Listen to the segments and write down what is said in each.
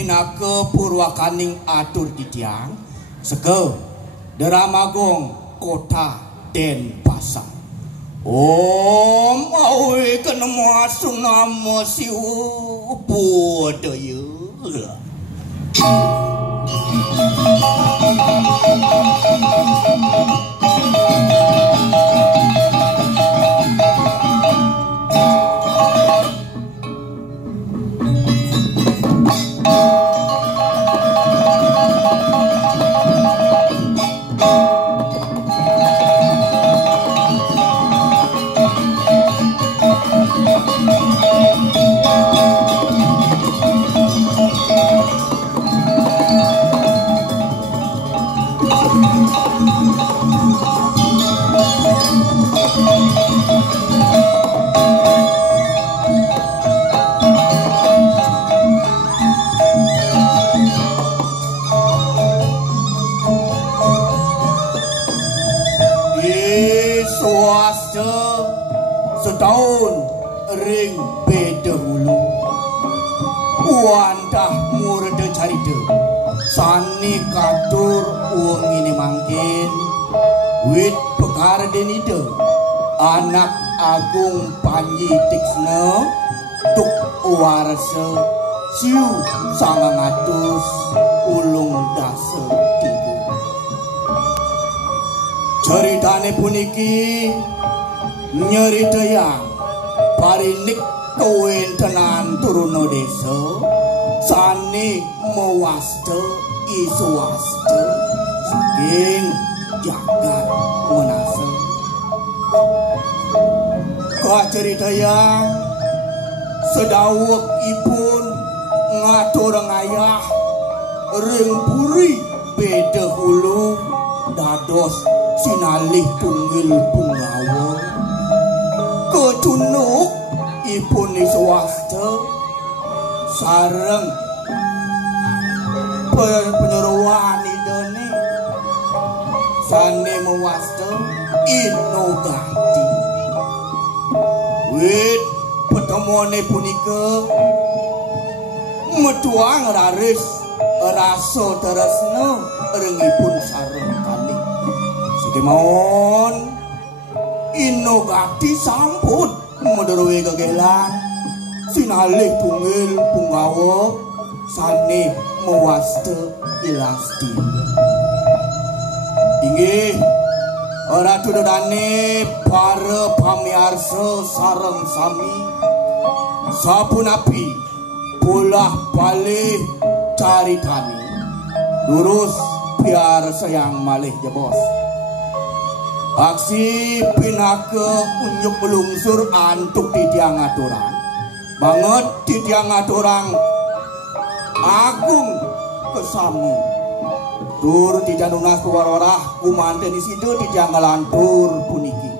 pinake Purwakaning atur titiang seke Deramagong Kota Denpasar. Om awe kenemu asung nama si budaya. Setahun ring beda hulu wandah murde caride sani katur uang ini mangkin wit pekar denide anak agung Panji Tiksna tuk warse siu 900 ulung dasa tiga ceritane puniki nyerita yang parinik kewintenan turuno desa sani mewasta iswasta saking jagat menasa ka cerita yang sedawek ipun ngatur ngayah ring puri beda hulu dados sinalih tunggil punggawa ketunuk ipun iswasta sareng penyeruan idene sane mewasta inogati wit pertemuane punika metuang raris rasa tresna rengipun sareng kalih sedemawon inogati sampun mendorwe kegelan sinalih tunggil punggawa sane mewasta ilasti inggih ratu dedane para pamiarsa sareng sami sapunapi bolah balik caritani lurus biar sayang malih ya bos. Aksi pinake unjuk belungsur antuk titiang aturan banget titiang aturan agung kesamu tur tidak nunas warorah kumanten di situ titiang ngelantur puniki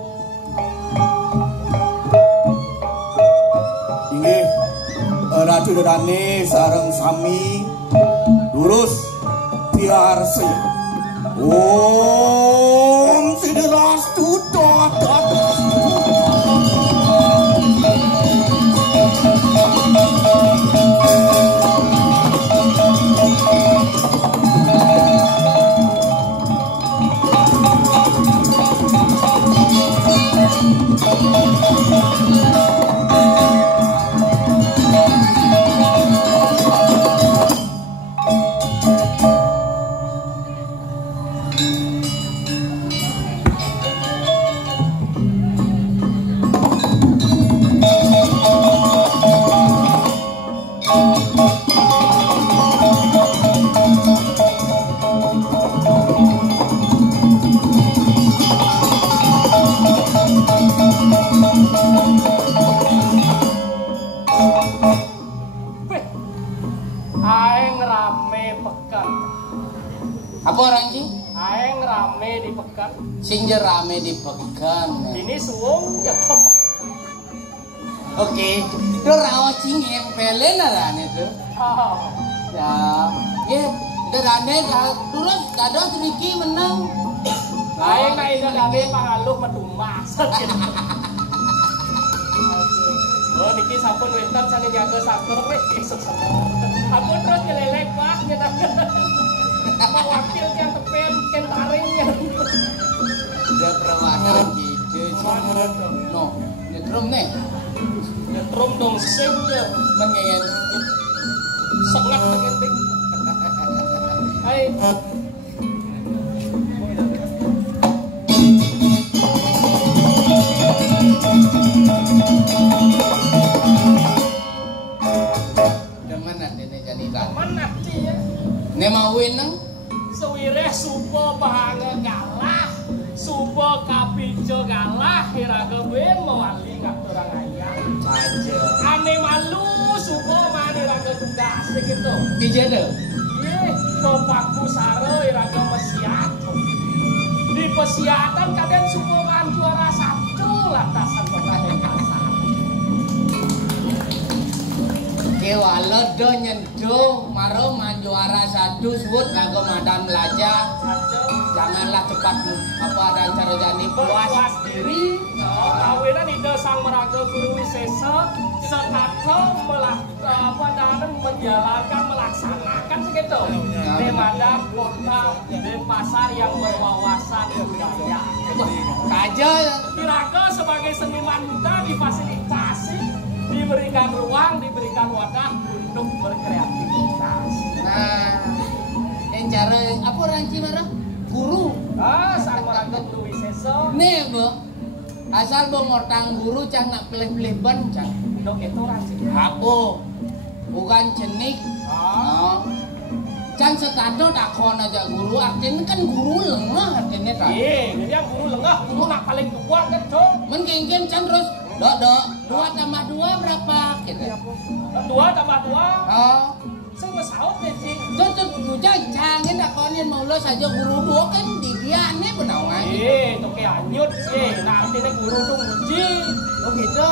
inggih ratu dedane sareng sami lurus biar saya Om Siderastu Apa orang sih? Aeng rame di pekan. Sinjer rame di pekan. Ini suwung ya. Oke, itu rawat cingir pelen lah itu. Oh. Ya, ya, derane turun kado sedikit menang. Aeng na ida dane pangaluh metumas. Oh, niki sampun wenten sane jaga saker wis esuk semua. Ampun terus kelele nyetrum dong sing ya. Mengen. Sengat pengenting. Hai. Demen dene janita. Mana sih ya? Ne mawin nang Sewireh supo bahanga kalah, supo kapijo kalah, iraga ben mewali ngaturang ayam. aja. Ane malu supo mane iraga tugas gitu. Kijede. Ye, topaku saro iraga mesiat. Di pesiatan kadang supo man juara satu lantasan pertandingan. Kewala do nyendo maro manjuara satu sebut lagu madam belajar. Janganlah cepat apa ada cara jani Puas diri. Kawinan ide sang meraga guru wisesa sekato menjalankan melaksanakan segitu. Demanda kota Denpasar yang berwawasan budaya. saja. Kiraga sebagai seniman muda difasilitasi, diberikan ruang, diberikan wadah untuk berkreativitas. Nah, yang cara apa ranci marah? Guru. Sang meraga guru wisesa. Nih, Bu. Asal bo ngortang guru cang nak pilih-pilih ban cang. Dok itu ranci. Apa? Bukan jenik. Oh. Cang setado takon aja guru, artinya kan guru lengah artinya tak. Iya, jadi yang guru lengah, guru nak paling tua kan dong. Mengking cang terus, dok, 2 tambah 2 berapa? Gitu. 2 tambah 2. Oh. Saya nggak saut deh sih. Tuh cang takonin mau lo saja guru dua kan di dia nih benawan. Iya, itu kayak anyut sih. Nah, artinya guru tuh uji. Oh gitu.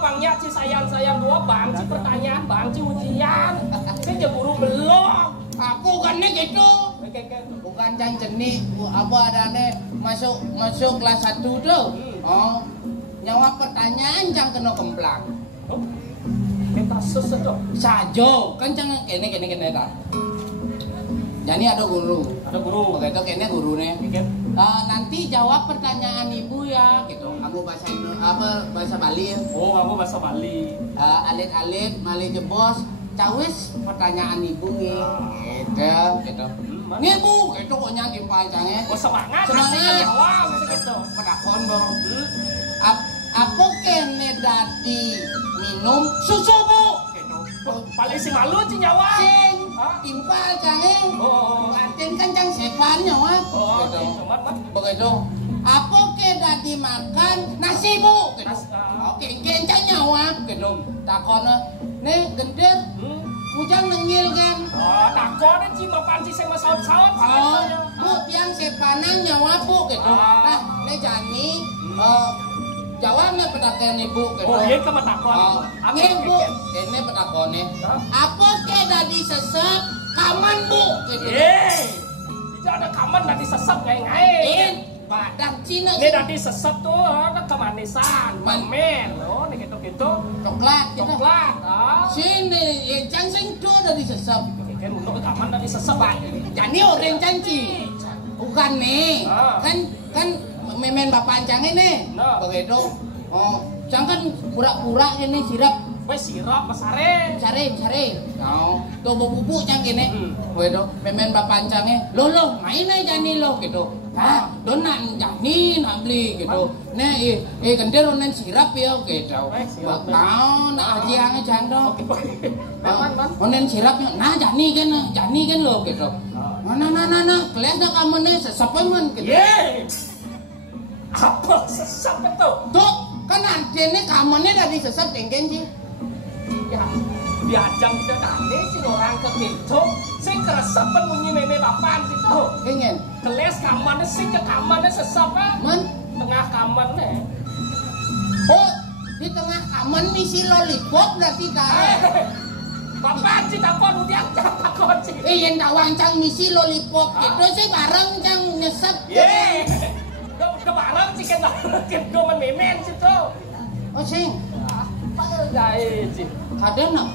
Pangnya si sayang-sayang 2, bang si pertanyaan, bang si ujian. Saya je guru belum. Aku kan nih gitu. Bukan cang jenik, apa adanya masuk kelas 1 tuh. Oh, nyawa pertanyaan cang kena kemplang. Oh, kita sesedok. Sajo, kan cang kene tak. Jadi ada guru. Ada guru. Begitu kene guru nih. Pikir. Nanti jawab pertanyaan ibu ya, gitu. Aku bahasa Bali ya. Oh, aku bahasa Bali. Alit-alit, mali jebos, cawis pertanyaan ibu nih. Gitu. Nih bu, itu kok nyanyi pancangnya. Oh, semangat. Semangat. Artinya jawab gitu. Pedakon dong. Apa kene dadi minum susu bu? Gitu. Paling si malu sih jawab. Sing Hah? timpal cange. Oh. Artinya kan cang sepan nyawa. Oh, Gitu. gitu. Begitu. Apa ke dadi makan nasi bu? Gitu. Oke, kencang nyawa. Gitu. Takona, nih gender, mujang nengil kan? Oh, takon sih mapan sih saya saut-saut. Oh, bu, yang sepanang nyawa bu. Gitu. Nah, nih jani, jawabnya pedakan ibu. Gitu. Oh, iya kamu takon. Nih bu, ini pedakonnya. Apa ke dadi sesep kaman bu? Gitu. Itu ada kaman dari sesep ngai-ngai. Badan Cina Ini dari sesep tuh kan kemanisan, permen, loh, nih gitu-gitu. coklat gitu. Coklat, Sini, yang cang sing tu dari sesep. Kan untuk kaman dari sesep, Pak. Jadi orang canci. Bukan nih. Kan memen bapak cang ini. Begitu. Oh, cang kan pura-pura ini sirap. Wes sirap pesare. Cari. Oh, tuh bubuk cang ini. Begitu. Memen bapak cangnya. Lo, main aja nih lo gitu. Donan jani nak beli gitu. Nih, kendir onen sirap ya gitu. Tahu nak ajiangnya jando. Onen sirapnya, nah jani kan lo gitu. Nah, kelihatan kamu nih sesepemen gitu. Apa sesep itu? Tuh, kan artinya kamu nih dari sesep tenggen sih. Ya, diajang kita tadi sih orang ke gitu. Saya keresep bunyi meme papan situ. Pengen. Keles kamarnya sih ke kamarnya sesep kan? Tengah kamarnya. Oh, di tengah kamar misi lollipop berarti dah. Papan sih takon udah takon sih. Yang tawang cang misi lollipop gitu sih bareng cang nyesep. Udah bareng sih kan gitu memen situ. Oh sing. Apa gaya sih? Ada nak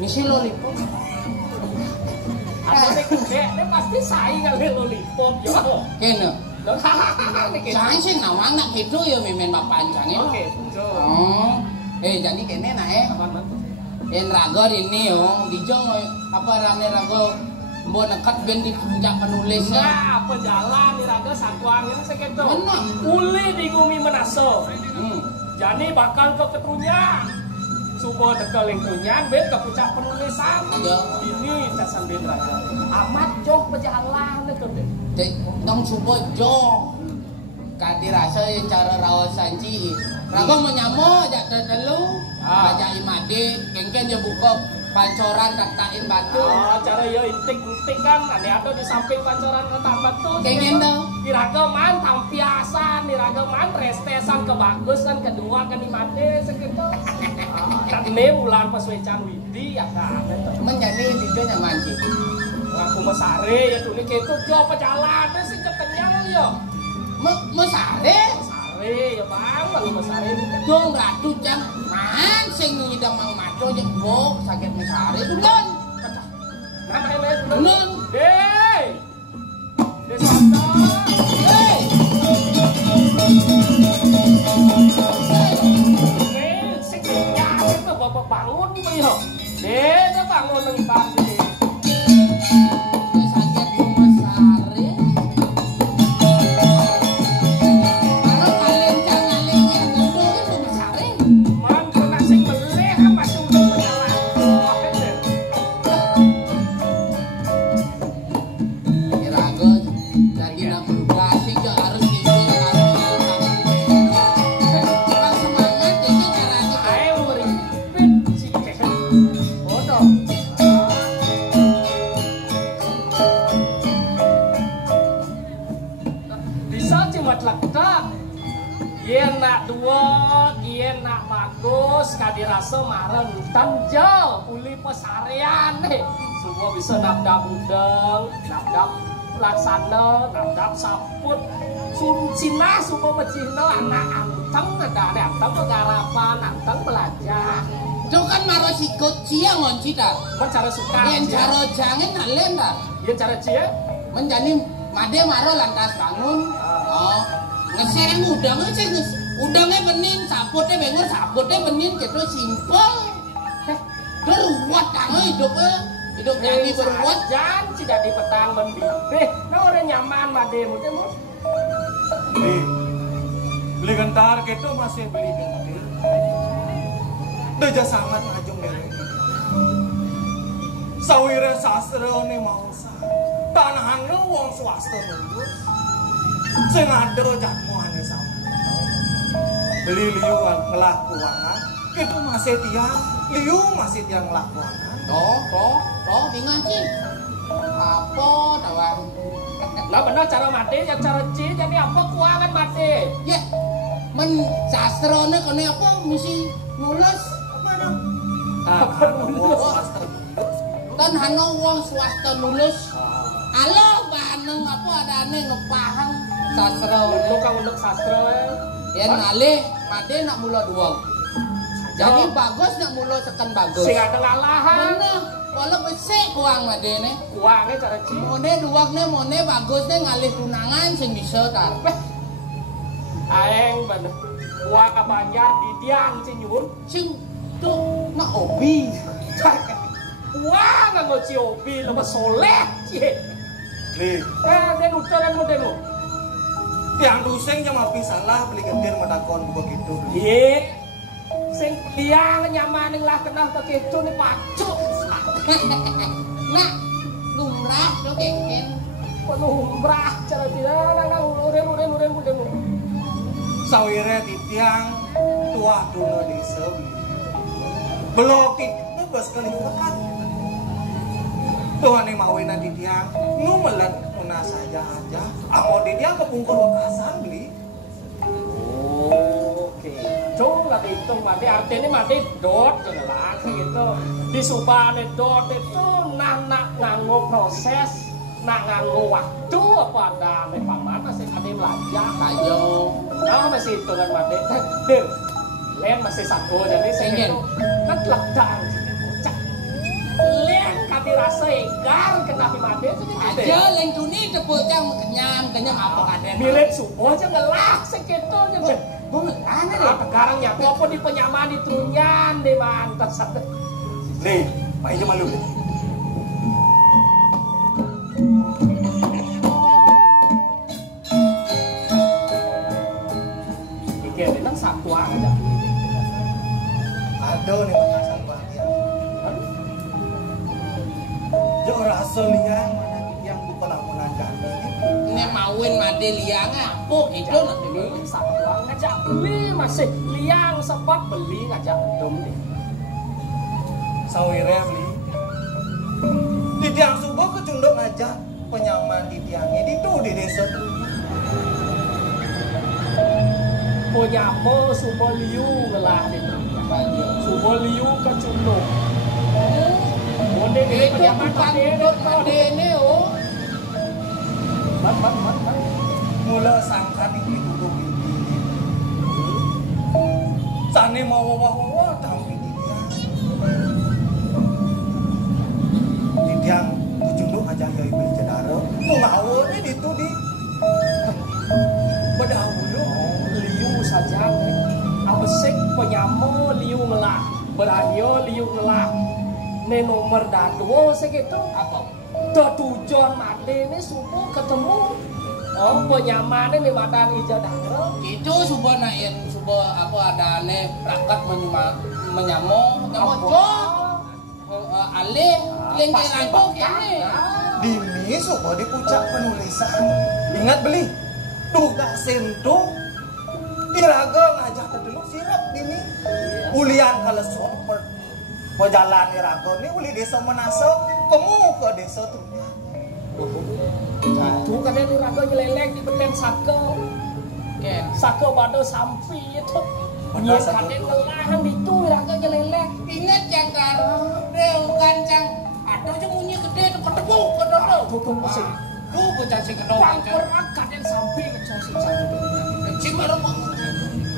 misi lollipop. Ada ini pasti saing kali lollipop yo. Kena. Cang sing nawang nak gitu ya memen bapak cang. Oke, betul. Oh, Jadi kene nak Aman. en raga ini yo dijong apa rame raga mbok nekat ben di puncak penulis Nah, apa jalan di raga sakuangnya seketo. Mana? Uli di gumi menaso. hmm. Jadi bakal ke ketunya. Supo dekel lingkungan ben ke puncak penulisan. Ayo. Ini casan ben raga. Amat joh pejalan itu deh. Dek dong subo jo kadi rasa cara rawat sanji raga menyamo jak telu aja imade kengken je buka pancoran taktain batu Cara yo intik kan ane ada di samping pancoran ketak batu. kengen dong Di raga man tampiasan, di raga man restesan kebagusan kedua kan di made segitu. Dan ini bulan pas wecan widi ya kan. menjadi video nyaman sih Aku mesare ya tuh gitu jo pejalan sih kekenyang yo. mesare Mesare ya bang, lalu mesare ini kan. dong ratu jam man sing ngidam mang maco je bok sakit mesare dulun Nah ini dulun Deh. Desanta. hey Sing ya itu bapak bangun yo. Deh, bangun nang pagi. sakit mesare kalau kalian jangan lihat dulu mesare Man kena sing meleh masuk ke pejalan. Rago jadi nak berubasi jo harus tidur harus semangat ini caranya Ayo meripit sih. Bodoh. Bisa cuma letak. Yen nak dua, yen nak bagus, kadirasa maren tanjal, uli pesarean nih. Semua bisa nabdap udang, nabdap laksana, nabdap saput. Sun Cina semua mecina anak anteng ada anteng penggarapan, anteng belajar. itu kan maro sikut cia ngonci dah Kan cara suka. yang caro jangan nalen dah Yen cara cia, menjadi made maro lantas bangun oh ngesereng udangnya sih udangnya benin saputnya benin gitu simpel beruat tangan hidup jadi beruat jan tidak di petang membibih. Nah orang nyaman made mungkin mus. Beli gentar gitu masih beli gentar. Deja sangat ngajung dari sawira sastra nih mau sa tanahan lo wong swasta nunggus sing ada jatmu ane sama beli liuan ngelakuangan itu masih tiang liu masih tiang ngelakuangan toh ingat sih apa tawang Lah benar cara mati, ya cara ci, jadi apa kuangan mati? ya men sastrone kene apa mesti nulis apa dong wong swasta kan hano wong swasta nulis halo baneng apa adane ngepahang sastra Untuk kang untuk sastra. yen ngalih made nak mula dua jadi bagus nak mula tekan bagus Sing ada ngalahan. bener walau besek kuang made ne Kuangnya cara ci. mone duakne mone bagusne ngalih tunangan sing bisa tar Aeng bener. Kuang kabanjar di diang ci nyun. sing tuh nak obi Kuang nggo ci obi lepas soleh ci. li Den ucaran mo demo. tiang duseng cuma salah beli gentir medakon begitu Ye. Sing liang nyaman ning lah kenal begitu nih pacuk. nak lumrah do kengken Penuh umrah cara tidak nang uren demo. sawire di tiang tua dulu di sebi belok di bebas kali pekat Tuhan yang mauin di tiang ngumelan una saja aja apa di tiang kepungkur wekasan beli Oke, coba dihitung mati artinya mati dot jelas gitu. Di subane dot itu nak nganggo proses, nak nganggo waktu apa ada paman masih ada belajar. ayo Nah masih hitungan mati. Dir, len masih satu jadi saya Pengen. itu kan ledang kocak. Len kami rasa egar kena mati itu gitu. aja leng tuni tepuk jang kenyang apa kaden Milik subuh aja ngelak segitu aja. Bungelan Nah, sekarang ya apa di penyamaan di Trunyan deh mantap satu. Nih, mainnya malu nih. Oke, ini kan sakuang aja. Ada nih makasan bahagia. Jo rasa liang mana yang bukan lamunan jadi. Ini mawin made liang apa itu nanti Ini sakuang ngajak beli masih liang sempat beli ngajak endom nih. Sawire beli. Di tiang subuh kecunduk ngajak penyaman di tiangnya itu di desa tuh. Ponyamo subo liu ngelah di subo liu kecunduk. Bonde ini itu penyaman bukan made duduk made ini oh. Mat. Mula sangkan ini duduk ini. Sane mau wawah tapi di tiang. Di tiang kecunduk ngajak yai beli cedara. Pengawalnya itu di bedahulu. Liu saja nih. Abesik penyamo liu ngelah. Berahio liu ngelah. Ini nomor dua segitu. Apa? Tujuan made ini subuh ketemu. Oh penyaman ini madan hijau dara. Itu subuh naik subuh apa ada ane rakat menyamo mojo alih lingkiran kok ini. Dini suka di puncak penulisan. Ingat beli. Tugas sentuh. Iraga ngajak ke dulu sirap dini. Ulian kalau super. Jalan iraga ini uli desa menasok. Kamu ke desa tuh. Itu kadang iraga nyeleleng di beten sake. Ken. Sake bado sampi itu. Benar, Iya sake. kadang ngelahan itu iraga nyeleleng. Ingat jangkar, deu kancang. Ada aja bunyi gede tuh ketemu kedoro. Tukung sih. Tuh bocah si kedoro kancang. Pangkerak kadang sampi ngecosi saja. Kecil baru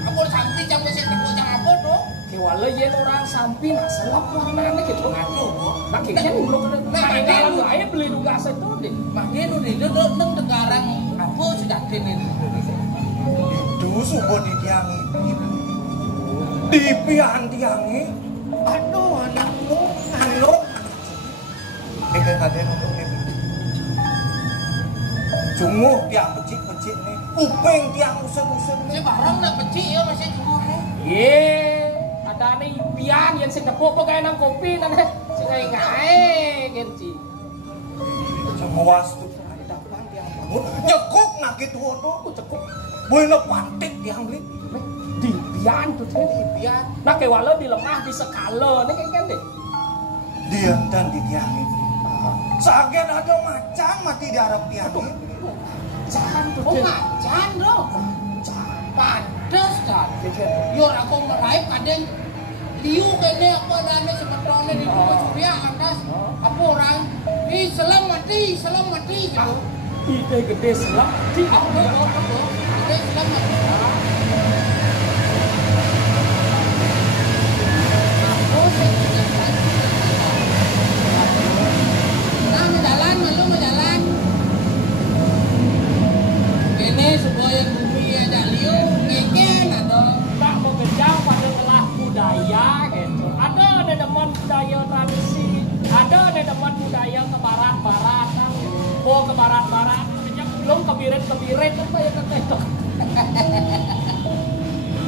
aku sampai jam si ketemu jam apa tuh? Kewala yen orang sampi nak selap warnanya gitu. Aduh, Nah kayaknya belum ada dalam aja beli juga itu deh. makanya udah itu neng sekarang aku sudah kini. Itu suka di tiang ini. Di pian tiangnya. Aduh anakmu. Anu. Dengan kaden untuk ini. Cunguh tiang pecik-pecik nih. Upeng tiang usut-usut Si nih. barang nak pecik ya masih cuma. Ye, ada nih impian yang sing tepuk pakai nang kopi nanti sing ngai genci. Semua wastu. Dapan tiang bangun. Nyekuk nak gitu tuh. Aku cekuk Boleh pantik tiang beli. di impian tuh teh impian. Nah kewala di lemah di skala nih kan deh. Dia dan di tiang ini. Sagen ada macan mati di Arab tiang ini. Jangan tuh Oh teh. macan loh. Pantes kan. Yo aku meraih kadang liu kene apa dane sebetulnya di rumah surya atas apa orang selam mati gitu. Ide gede selap di Aku ada selam mati. Nah, mau jalan. Ini sebuah yang bumi ada liu, keken atau tak mau kejar pada telah budaya gitu. Ada demen budaya tradisi, ada demen budaya ke barat-baratan. Oh ke barat-barat, belum kebiret-kebiret apa ya itu.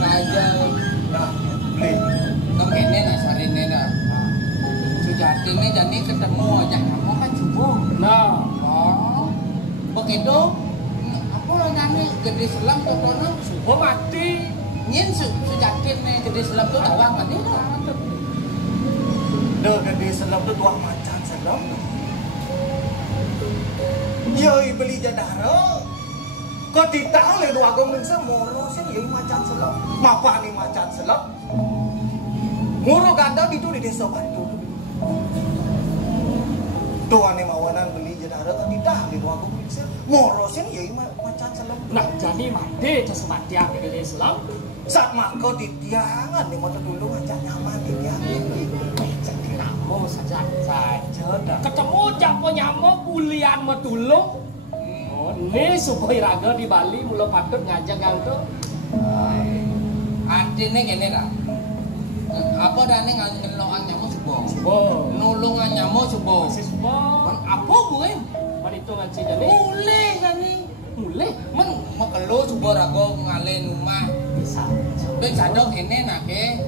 aja. Nah, beli. Kemene nak sarine nak. Sujatine jadi ketemu aja kamu kan cukup. Nah, Oh, begitu. Apa namanya gede selam tuh kono? oh mati. Nyen sujatine gede selam tuh tawang mati dah. Dah gede selam tu tuang macan selam. Ya beli jadara. Kau tidak oleh dua gomeng semoro sih ya macan selam. Mapa ni macan selam? Muro ganda itu di desa Batu. Tuan ni mawanan beli jadara kau tidak oleh dua gomeng semoro. Moro sih ya macan selam. Nah, jadi mati terus mati yang di Islam. Saat makau di tiangan ni motor dulu macam nyaman di tiangan. Jadi kamu saja dah. Ketemu japo nyamuk bulian metulung. Oh, ini supaya raga di Bali mula patut ngajak gang tuh. Adine kene ta. Apa dane ngelokan nyamuk subo? Subo. Nulungan nyamuk subo. Masih subo. Men apa kuwe? Man itu ngaji jane. Mulih kani. Mulih. Men mekelo subo rago ngalen omah. Bisa. Wis jadok kene nake.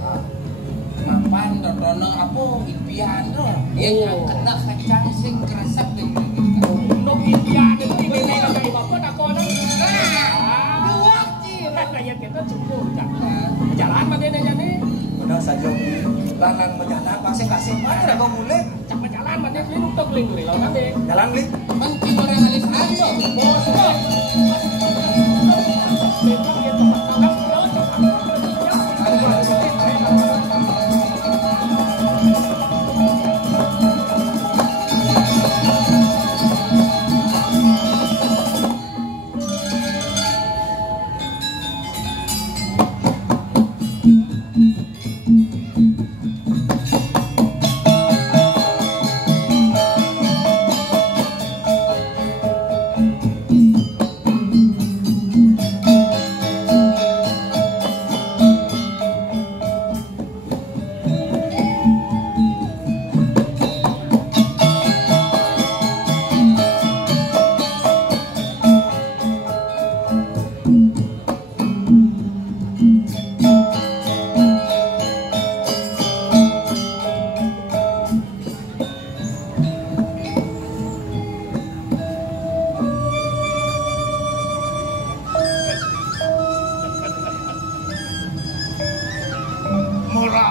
Mapan totono apa impian to. Yen kena kacang sing kresep iki. Nok impian iki kene kaya bapak takonan. Luak ci. Kayak kita cukup kan. Jalan mana jane? Udah saja lanang berjalan masing-masing mana rago mulai Cak jalan mana beli untuk beli beli lawan nanti. jalan li Men orang alis aso. Bos. Memang ya tempat tangan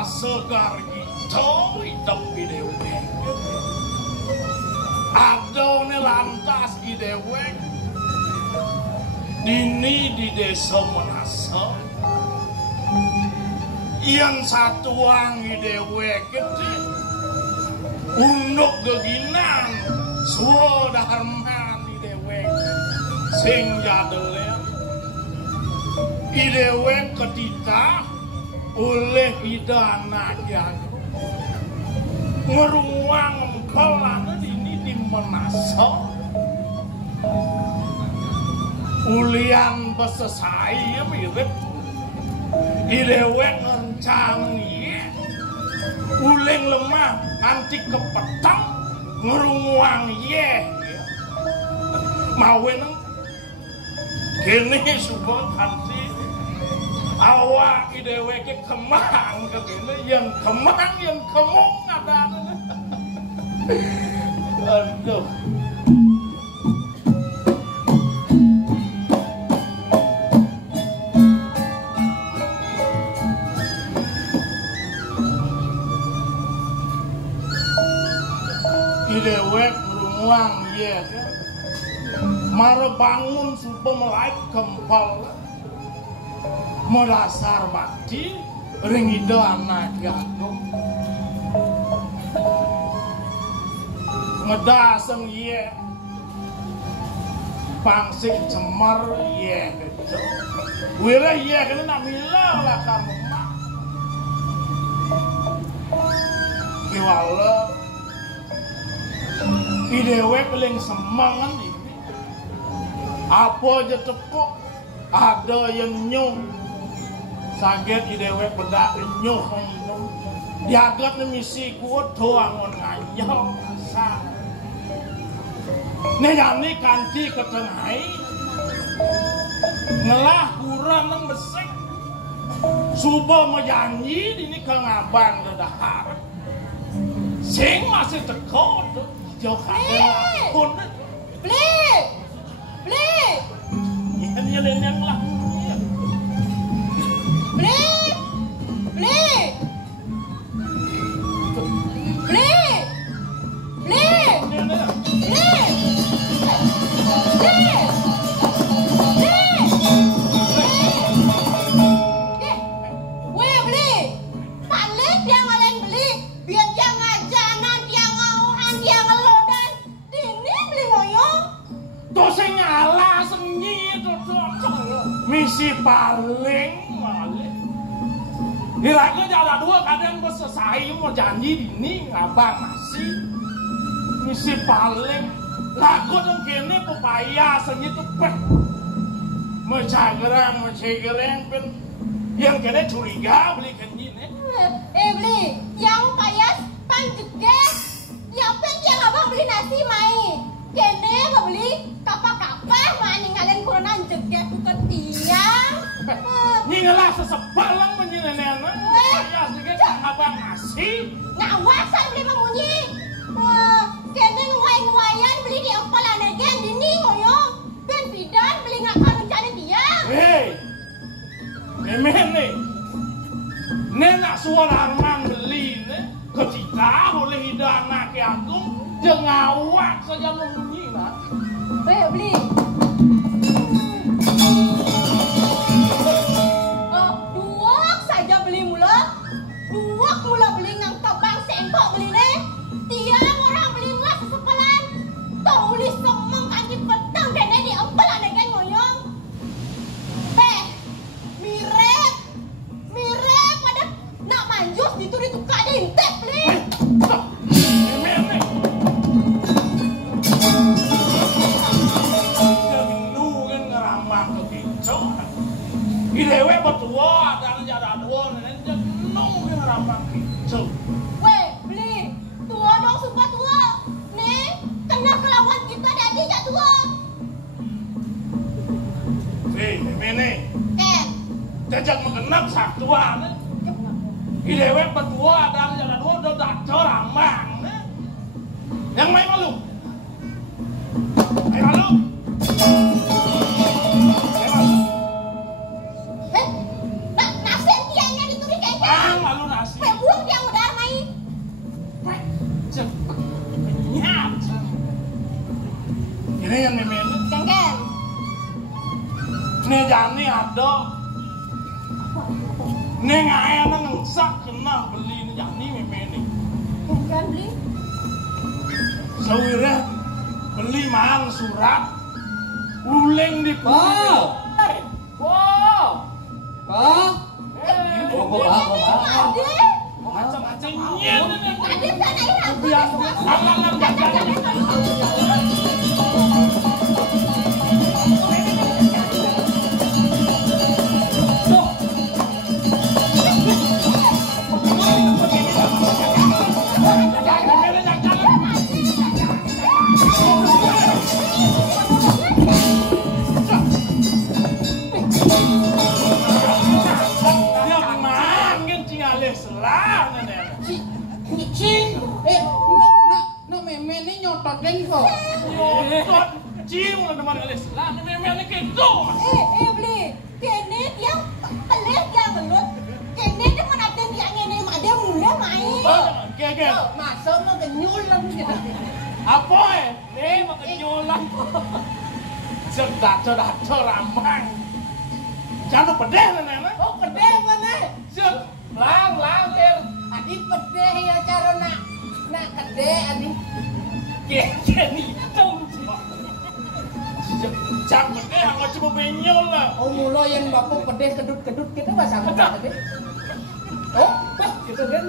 segar itu hidup di dewek adone lantas di dewek dini di desa Menasa yang satuang di dewek gede unduk geginan suara harman di dewek sing jadelen di dewek ketita oleh pidana jago ngeruang kelana ini di Menasa ulian besesai mirip idewek ngerencang iya uling lemah nanti kepetang ngeruang iya mawen kini subang kanti awak idewek kemang kegini yang kemong ada aduh idewek beruang ya kan mara bangun supaya melai kempal merasar mati ringido anak jagung ngedaseng ye pangsik cemar ye gitu wira ye kena nak milau lah kamu mak kiwala idewe paling semangan ini apa aja tepuk ada yang nyung sakit idewe bedak nyung diagat misi kuat doang nganyau masa ini kanti ketenai ngelah kurang neng besek subuh menjanji ini kengabang dedahar sing masih tekot jauh kadang pun beli ini yang lah beli misi paling malih diraga jalan dua kadang bersesai mau janji ini ngabang masih misi paling lagu dong kini pepaya segitu peh mecagerang pen Yang kena curiga beli kenyin beli yang payas panjeget yang yang abang beli nasi mai kene mau beli kapal meninggalin kuronan jeget ke tiang nyingelah sesebalang menyinenenan payas juga abang nasi ngawasan beli memunyi kene nguayan beli di empalan again dini ngoyong ben bidan beli ngakal mencari tiang Memen nih, nenek suara arman beli nih, ketika oleh hidana ke agung, jengawak saja membunyi lah. Beli. Duak saja beli mula beli ngangkap bang sengkok beli nih. Tiang orang beli nggak sesepelan, tulis semang kaki petang dene di empelan dengan ngoyong. Mirip pada nak manjus ditukar dintep beli. Idewe betua dan jada dua nenek jenuh yang ramah kicau. Weh, beli tua dong sumpah tua. Nih, kena kelawan kita jadi jak tua. Mene. Jajak mengenap satuan. Idewe betua dan jada dua udah daco ramah. Yang main malu. Main malu. Ini yang memen. Kengken. Ini jani ada. Ini ngayana ngsak kena beli ini jani memen. Kengken beli. Sawire beli mang surat. Uleng di Wow. Macam-macam nyen. Adit kan air aku. Alang-alang jajan. Beli. Kene tiang pelit yang belut. Kene dia menaten tiang ini ada mulai main. Masuk mau kenyul lah kita. Apa Nih mau kejulan. Cedak ramang. Jangan pedih nenek. Oh pedeh mana? Lang lir. Adi pedeh ya cara nak kede adi. Kene itu. Jangan pedih nggak cuma benyol lah. Oh mula yang bapak pedeh kedut kita bahasa apa tadi? Oh, gitu kan?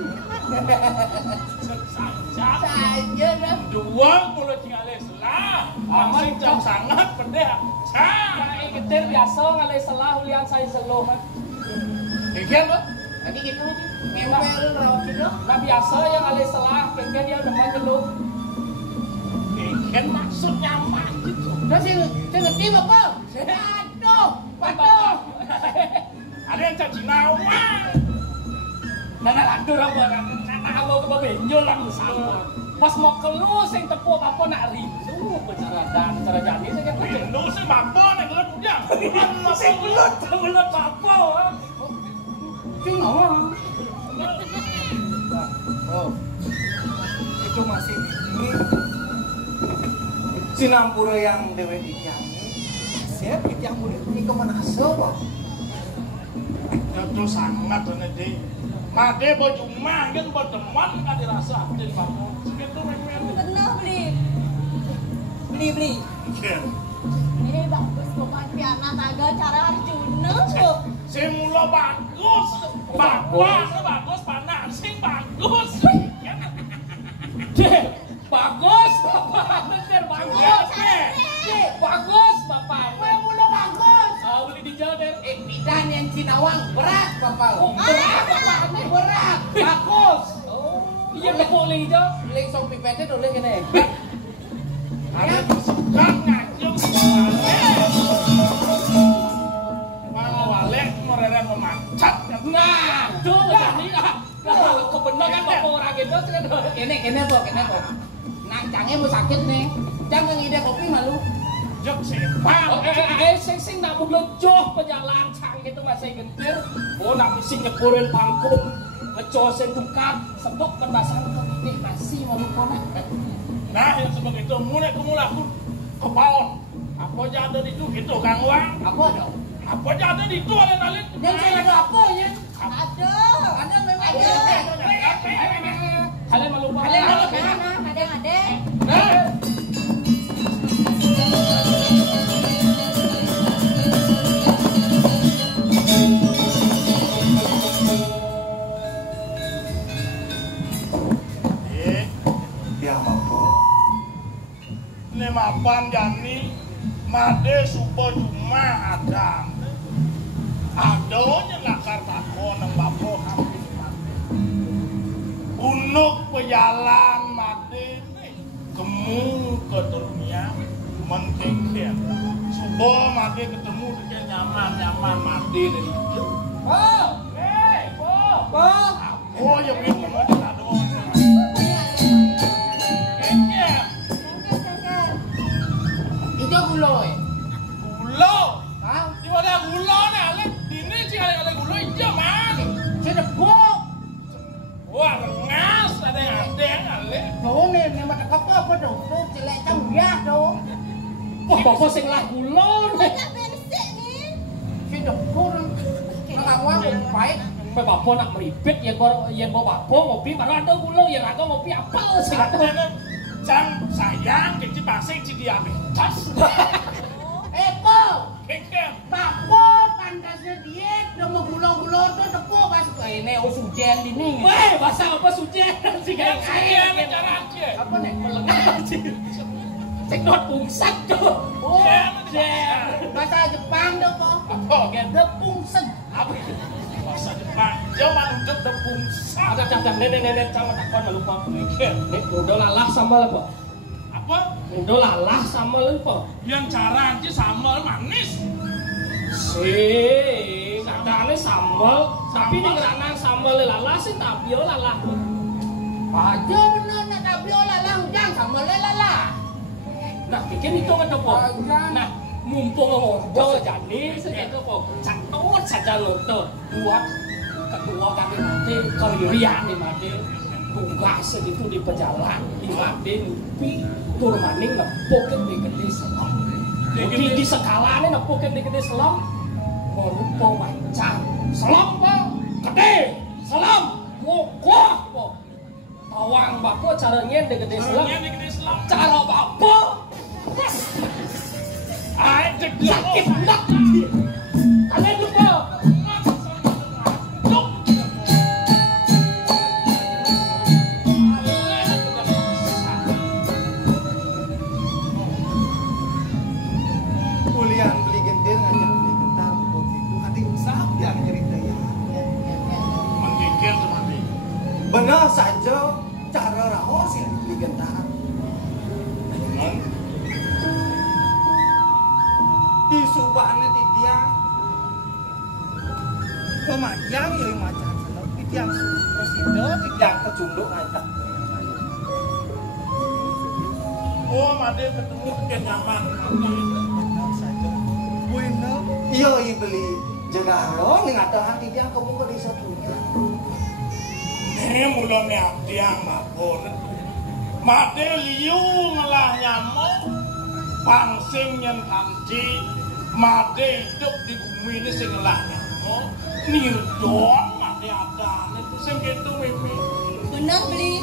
Saja dah. Dua mulut tinggal selah. Aman jam sangat pedih. Nah, getir biasa ngalih selah ulian saya seluh. Ikan tuh. Tadi gitu ngempel rawat gitu. Nah biasa yang ngalih selah kengken dia depan jeluh. Ikan maksudnya apa gitu? Dah saya ngerti bapak. Patuh. Ada yang caci nawang. Nana lantur apa nana mau ke bebenjol lang sama. Pas mau keluar sing tepuk apa nak rindu bicara dan cara jadi saya kan Rindu sih mampu nih gelut udah. sing belut apa. Cing awang. Oh, itu masih ini Sinampura yang dewe dikiangi. Siap yang murid ini kemana sewa? Itu sangat nih. Made baju mah kan berteman kan dirasa jadi bangun. Segitu memang. Benar beli. Ini bagus bukan piana taga cara Arjuna tuh. Semula bagus. Bagus panas sing bagus. Bagus bapak bener bagus. Bagus bapak. Mula bagus. Boleh dijader. Bidan yang Nawang berat bapak. Berat. Bagus. Iya tepuk lagi jo. Lek sok pipete dulu kene. Ada sekat ngajeng. Wale mereren memancat. Nah, tuh jadi kebenar kan bapak orang gitu kan. Kene po. Nak cange mau sakit nih. Jangan ngide kopi malu. Jok sih. Sing nak mulu joh penjalan cang gitu masih gentir. Oh nak mesti nyepurin pangkuk. Ngejoh sing dukat sebuk penbasan ini masih malu kona. Nah yang seperti itu mulai aku kepaon. Apa aja ada di itu gitu Kang Wang. Apa dong? Apa aja ada di itu ada nalit. Dan saya ada apa ya? Ada memang ada. Kalian malu apa? Ada. Dia mampu. Ini mapan jani made supo cuma ada. Adonya nakar takon nang bapo hampir mati. Unuk pejalan mati kemu ke dunia mentingkan. Supo mati ketemu dengan nyaman mati dari itu. Oh ya begitu mati adon. Itu gulo eh. Gulo. Hah? Di mana gulo nih ale? Ini sih ale gulo hijau mana? Sudah buk. Wah ngas ada yang ale. Tuh nih mata apa dong? Tuh jelek canggih dong. Wah bapak sing lah gulon. Banyak bersih nih. Sudah kurang. Ngawang baik. Bapak nak meripit ya bapak ngopi baru ada gulon ya ada ngopi apa sih? Cang sayang kecil pasang si diabetes. Po. Kekeh. Bapo pantasnya diet udah mau gulo-gulo tuh tepuk pas ini sujen ini. Weh, bahasa apa suci? Sih Yang kayak saya saya bicara aja. apa nih melengah sih. Cekdot pungsak tuh. Oh, Jer. bahasa Jepang dong po. Apa? Depungsen. Apa itu? Bahasa Jepang. Jangan untuk tepung. Ada nenek sama takon lupa. Nek udah lalah sama apa? Apa? Udah lalah sama apa? Yang cara aja sambal manis. Katanya sambal, tapi di ngeranang sambal lalah sih tapi lalah. Aja bener nak tapiola langjang sama lelala. Nah, bikin itu kan po. Nah, mumpung ngobrol jadi segitu po. Cantut saja loto buat ketua kami mati kelirian di mati. Bunga segitu di pejalan di mati nupi tur maning nepokin di gede selam. Di sekalane nepokin di gede selam. Morupo mancang selam po gede selam mokoh po. Tawang bako caranya di gede selam. Cara bako sakit nak kalian lupa Kuliah beli gendir ngajak beli gentar waktu itu ada usah yang nyerita ya. Menggigil tuh mati. Benar saja cara raos yang beli gentar. Benar. Di subahnya di tiang kematian yang macam selok di tiang presiden di tiang kecunduk aja. Oh, mati ketemu dengan nyaman. Benar saja. Bueno, iya beli jegaro ning ada hati tiang kamu ke desa punya. Ini mulai tiang mapun. Mati liu ngelah nyamuk. Pangsing yang kanji made hidup di bumi ini sing ngelah nyamuk. Nirdon made ada itu sing gitu mimi. Benar beli.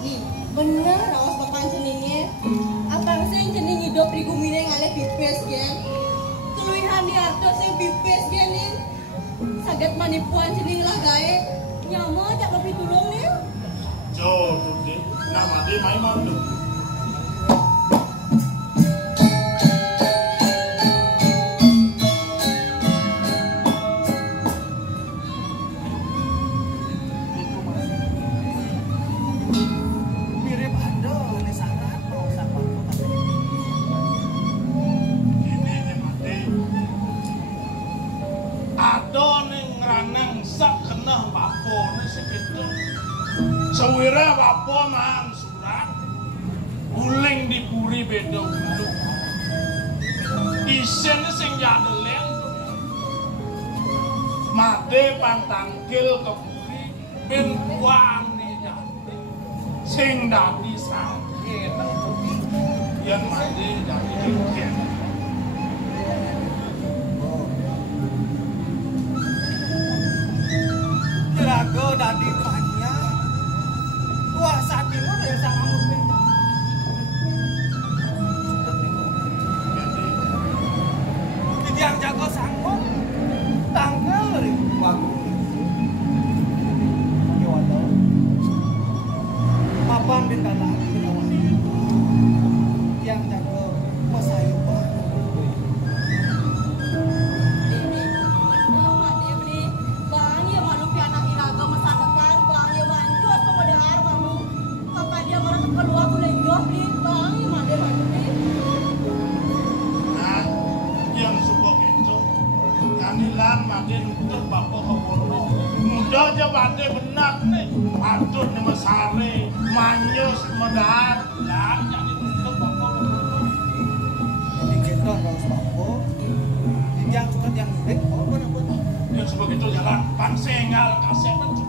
Ini benar rawas bapak jenenge. Abang sing jeneng hidup di bumi ini ngale pipes gen. Keluihan di arto sing pipes gen nih. Saget manipuan jeneng lah gae. Nyamuk jak babi tulung nih. Jo, tuh nama dia main mandu. Wira apa man surat uling dipuri beda dulu isen sing jadelen mate pantangkil kepuri ben kuane jati sing dadi sakit yen mate dadi jengkel Jeraga dadi tanya kuasa timur dari sama murni yang jago sanggup tanggal dari bagus ini wadah papan di tanah yang jago masayupan mudah aja bade benak nih patut nih mesare manyus medar lah jadi untuk bapak jadi gitu harus bapak yang surat yang baik oh benar-benar yang sebegitu jalan pansengal kasih